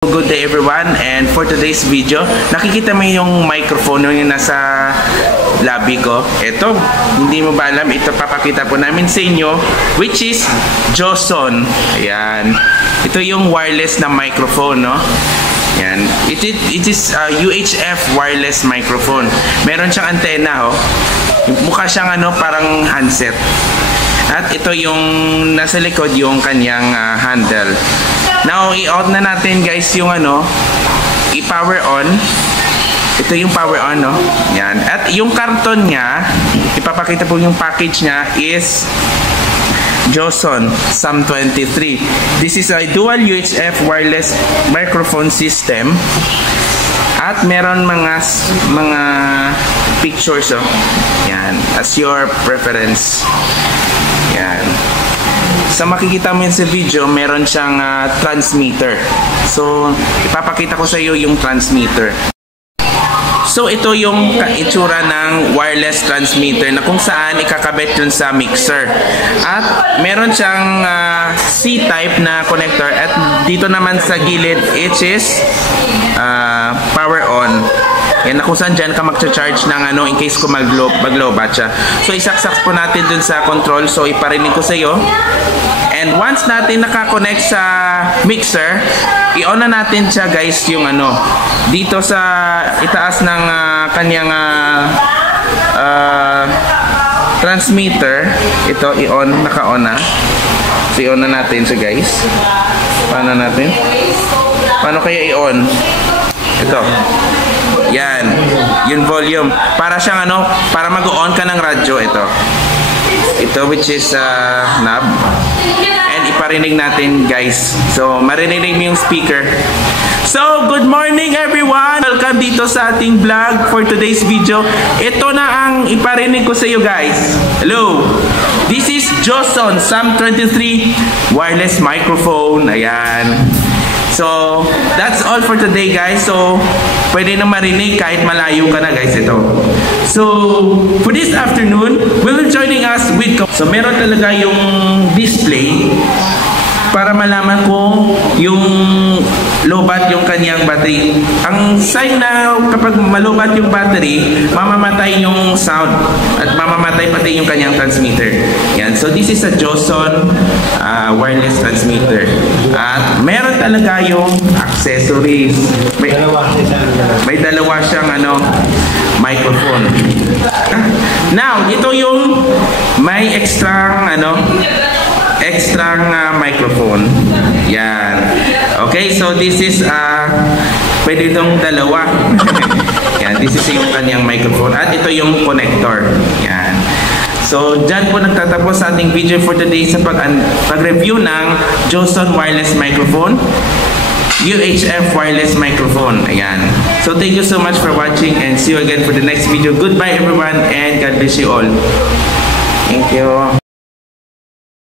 Good day everyone, and for today's video, nakikita mo yung microphone yung nasa labi ko. Ito, hindi mo ba alam, ito papakita po namin sa inyo, which is Joson. Ayan. Ito yung wireless na microphone, no? Ayan. It is UHF wireless microphone. Meron siyang antena, oh. Mukha siyang parang handset. At ito yung nasa likod yung kanyang handle. Now, i-on na natin guys yung i-power on. Ito yung power on, no? Yan. At yung karton niya, ipapakita po yung package niya is Joson SAM23. This is a dual UHF wireless microphone system. At meron mga pictures, oh. Yan. As your preference. Yan. Sa makikita mo yun sa video, meron siyang transmitter. So, ipapakita ko sa iyo yung transmitter. So, ito yung itsura ng wireless transmitter na kung saan ikakabit yun sa mixer. At meron siyang C-type na connector. At dito naman sa gilid, it is power on. Yan na kung saan dyan ka mag-charge ng in case kung mag-lobat siya. So, isaksak po natin dun sa control. So, iparinig ko sa iyo. And once natin nakakonect sa mixer, i-on na natin siya guys yung dito sa itaas ng kanyang transmitter. Ito, i-on, naka-on na. So, i-on na natin siya guys. Paano natin? Paano kaya i-on? Ito. Yan. Yung volume. Para siyang para mag-on ka ng radyo. Ito which is knob. And iparinig natin guys. So, marinig mo yung speaker. So, good morning everyone! Welcome dito sa ating vlog for today's video. Ito na ang iparinig ko sa iyo guys. Hello! This is Joson SAM23 wireless microphone. Ayan. So, that's all for today guys. So, pwede na marinig kahit malayo ka na guys ito. So, for this afternoon, will be joining us with... So, meron talaga yung display para malaman ko yung lobat yung kanyang battery. Ang sign na kapag malobat yung battery, mamamatay yung sound at mamamatay pati yung kanyang transmitter. Yan. So this is a Joson wireless transmitter. At meron talaga yung accessories. May dalawa siyang microphone. Now, ito yung may extra microphone. Yan. Okay, so this is pwede itong dalawa. Yan, this is yung kanyang microphone. At ito yung connector. Yan. So, dyan po nagtatapos sa ating video for today sa pag-review ng Joson wireless microphone. UHF wireless microphone. Ayan. So, thank you so much for watching and see you again for the next video. Goodbye everyone and God bless you all. Thank you.